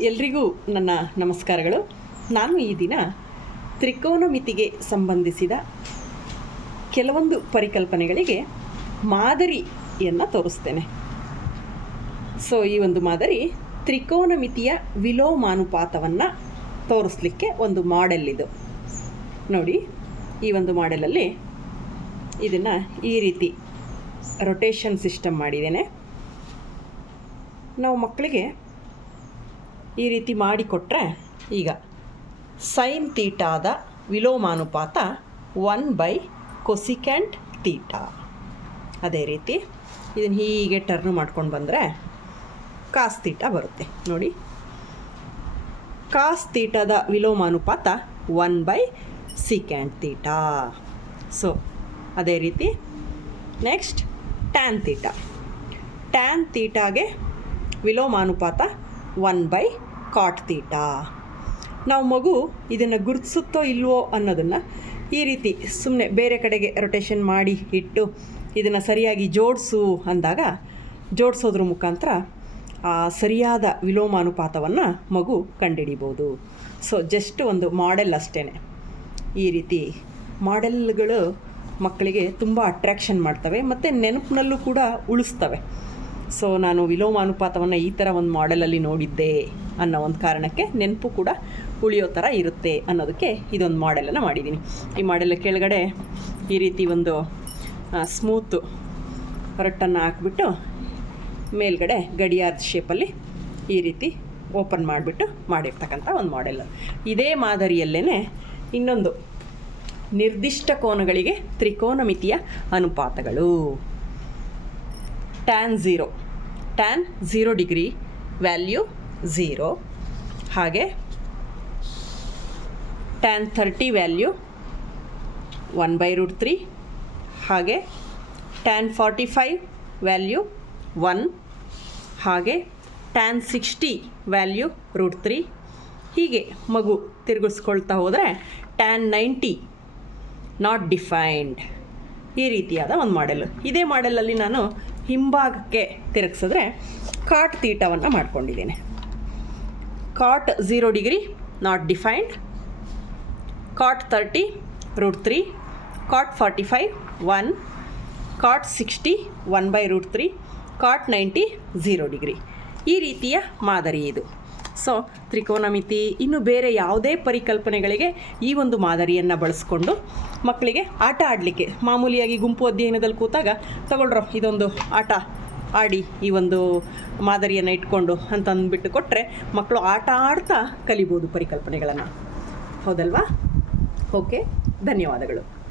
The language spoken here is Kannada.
ಎಲ್ರಿಗೂ ನನ್ನ ನಮಸ್ಕಾರಗಳು. ನಾನು ಈ ದಿನ ತ್ರಿಕೋನಮಿತಿಗೆ ಸಂಬಂಧಿಸಿದ ಕೆಲವೊಂದು ಪರಿಕಲ್ಪನೆಗಳಿಗೆ ಮಾದರಿಯನ್ನು ತೋರಿಸ್ತೇನೆ. ಸೊ ಈ ಒಂದು ಮಾದರಿ ತ್ರಿಕೋನಮಿತಿಯ ವಿಲೋಮಾನುಪಾತವನ್ನು ತೋರಿಸ್ಲಿಕ್ಕೆ ಒಂದು ಮಾಡೆಲ್ ಇದು. ನೋಡಿ, ಈ ಒಂದು ಮಾಡೆಲಲ್ಲಿ ಇದನ್ನು ಈ ರೀತಿ ರೊಟೇಷನ್ ಸಿಸ್ಟಮ್ ಮಾಡಿದ್ದೇನೆ. ನಾವು ಮಕ್ಕಳಿಗೆ ಈ ರೀತಿ ಮಾಡಿಕೊಟ್ರೆ ಈಗ ಸೈನ್ ತೀಟಾದ ವಿಲೋಮಾನುಪಾತ ಒನ್ ಬೈ ಕೊಸಿಕ್ಯಾಂಟ್ ತೀಟಾ ಅದೇ ರೀತಿ ಇದನ್ನು ಹೀಗೆ ಟರ್ನ್ ಮಾಡ್ಕೊಂಡು ಬಂದರೆ ಕಾಸ್ ತೀಟ ಬರುತ್ತೆ. ನೋಡಿ. ಕಾಸ್ ತೀಟದ ವಿಲೋಮಾನುಪಾತ one by secant theta so ಅದೇ ರೀತಿ ನೆಕ್ಸ್ಟ್ ಟ್ಯಾನ್ ತೀಟ ಟ್ಯಾನ್ ತೀಟಾಗೆ ವಿಲೋಮಾನುಪಾತ ಒನ್ ಬೈ ಕಾಟ್ ತೀಟಾ ನಾವು ಮಗು ಇದನ್ನು ಗುರುತಿಸುತ್ತೋ ಇಲ್ವೋ ಅನ್ನೋದನ್ನು ಈ ರೀತಿ ಸುಮ್ಮನೆ ಬೇರೆ ಕಡೆಗೆ ರೊಟೇಷನ್ ಮಾಡಿ ಇಟ್ಟು ಇದನ್ನು ಸರಿಯಾಗಿ ಜೋಡಿಸು ಅಂದಾಗ ಜೋಡಿಸೋದ್ರ ಮುಖಾಂತರ ಆ ಸರಿಯಾದ ವಿಲೋಮಾನುಪಾತವನ್ನು ಮಗು ಕಂಡುಹಿಡಿಬೋದು ಸೊ ಜಸ್ಟ್ ಒಂದು ಮಾಡೆಲ್ ಅಷ್ಟೇ ಈ ರೀತಿ ಮಾಡೆಲ್ಗಳು ಮಕ್ಕಳಿಗೆ ತುಂಬ ಅಟ್ರ್ಯಾಕ್ಷನ್ ಮಾಡ್ತವೆ ಮತ್ತು ನೆನಪಿನಲ್ಲೂ ಕೂಡ ಉಳಿಸ್ತವೆ. ಸೊ ನಾನು ವಿಲೋಮಾನುಪಾತವನ್ನು ಈ ಥರ ಒಂದು ಮಾಡೆಲಲ್ಲಿ ನೋಡಿದ್ದೆ. ಅನ್ನೋ ಒಂದು ಕಾರಣಕ್ಕೆ ನೆನಪು ಕೂಡ ಉಳಿಯೋ ಥರ ಇರುತ್ತೆ ಅನ್ನೋದಕ್ಕೆ ಇದೊಂದು ಮಾಡೆಲನ್ನು ಮಾಡಿದ್ದೀನಿ. ಈ ಮಾಡೆಲ್ ಕೆಳಗಡೆ ಈ ರೀತಿ ಒಂದು ಸ್ಮೂತು ರಟ್ಟನ್ನು ಹಾಕ್ಬಿಟ್ಟು ಮೇಲ್ಗಡೆ ಗಡಿಯಾರದ ಶೇಪಲ್ಲಿ ಈ ರೀತಿ ಓಪನ್ ಮಾಡಿಬಿಟ್ಟು ಮಾಡಿರ್ತಕ್ಕಂಥ ಒಂದು ಮಾಡೆಲ್. ಇದೇ ಮಾದರಿಯಲ್ಲೇ ಇನ್ನೊಂದು ನಿರ್ದಿಷ್ಟ ಕೋನಗಳಿಗೆ ತ್ರಿಕೋನಮಿತಿಯ ಅನುಪಾತಗಳು. Tan zero tan zero degree value zero. ಹಾಗೆ tan thirty value one by root three ಹಾಗೆ tan forty five value one ಹಾಗೆ tan sixty value root three ಹೀಗೆ ಮಗು ತಿರುಗಿಸ್ಕೊಳ್ತಾ ಹೋದರೆ ಟ್ಯಾನ್ ನೈಂಟಿ ನಾಟ್ ಡಿಫೈನ್ಡ್ ಈ ರೀತಿಯಾದ ಒಂದು ಮಾಡೆಲ್ ಇದೇ ಮಾಡೆಲಲ್ಲಿ ನಾನು ಹಿಂಭಾಗಕ್ಕೆ ತಿರುಗಿಸಿದ್ರೆ ಕಾಟ್ ತೀಟವನ್ನು ಮಾಡ್ಕೊಂಡಿದ್ದೇನೆ. Zero degree not defined cot thirty root three cot forty five one cot sixty one by root three cot ninety zero degree ಈ ರೀತಿಯ ಮಾದರಿ ಇದು. ಸೊ ತ್ರಿಕೋನಮಿತಿ, ಇನ್ನು ಬೇರೆ ಯಾವುದೇ ಪರಿಕಲ್ಪನೆಗಳಿಗೆ ಈ ಒಂದು ಮಾದರಿಯನ್ನು ಬಳಸ್ಕೊಂಡು ಮಕ್ಕಳಿಗೆ ಆಟ ಆಡಲಿಕ್ಕೆ, ಮಾಮೂಲಿಯಾಗಿ ಗುಂಪು ಅಧ್ಯಯನದಲ್ಲಿ ಕೂತಾಗ ತಗೊಳ್ರೋ, ಇದೊಂದು ಆಟ. ಆಡಿ ಈ ಒಂದು ಮಾದರಿಯನ್ನು ಇಟ್ಕೊಂಡು ಅಂತ ಅಂದ್ಬಿಟ್ಟು ಕೊಟ್ಟರೆ ಮಕ್ಕಳು ಆಟ ಆಡ್ತಾ ಕಲಿಬೋದು ಪರಿಕಲ್ಪನೆಗಳನ್ನು. ಹೌದಲ್ವಾ? ಓಕೆ ಧನ್ಯವಾದಗಳು.